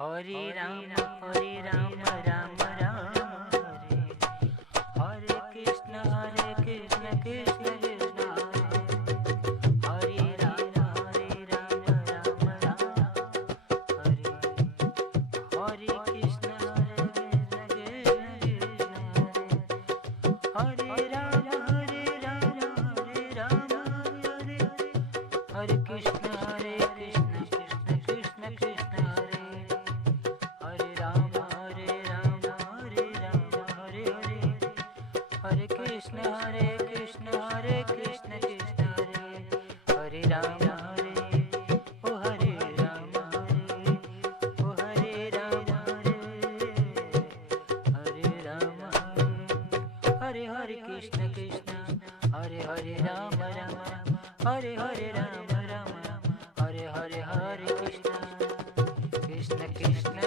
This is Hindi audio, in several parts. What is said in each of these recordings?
हरे राम राम राम हरे हरे कृष्ण कृष्ण कृष्ण हरे राम राम राम हरे हरे कृष्ण कृष्ण कृष्ण हरे राम हरे हरे कृष्ण कृष्ण कृष्ण कृष्ण हरे राम हरे हरे कृष्ण कृष्ण कृष्ण हरे राम ओ हरे राम ओ हरे राम हरे राम हरे हरे कृष्ण कृष्ण हरे राम हरे राम हरे कृष्ण कृष्ण कृष्ण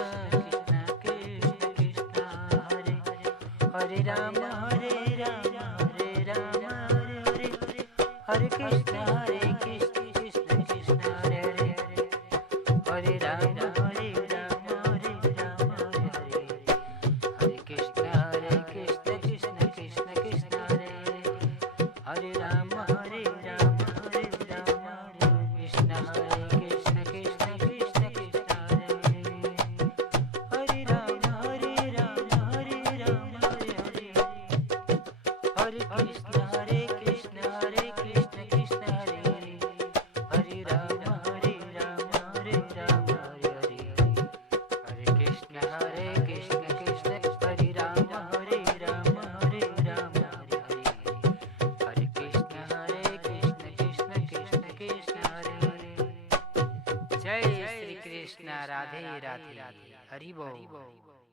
कृष्ण कृष्ण हरे राम हरे राम हरे कृष्ण कृष्ण कृष्ण हरे राम हरे कृष्ण कृष्ण कृष्ण कृष्ण हरे राम कृष्ण कृष्ण कृष्ण कृष्ण कृष्ण हरे राम हरे राम हरे कृष्ण कृष्ण हरे राम हरे राम हरे कृष्ण कृष्ण हरे राम हरे कृष्ण कृष्ण कृष्ण हरे जय श्री कृष्ण राधे राधे हरि बोल।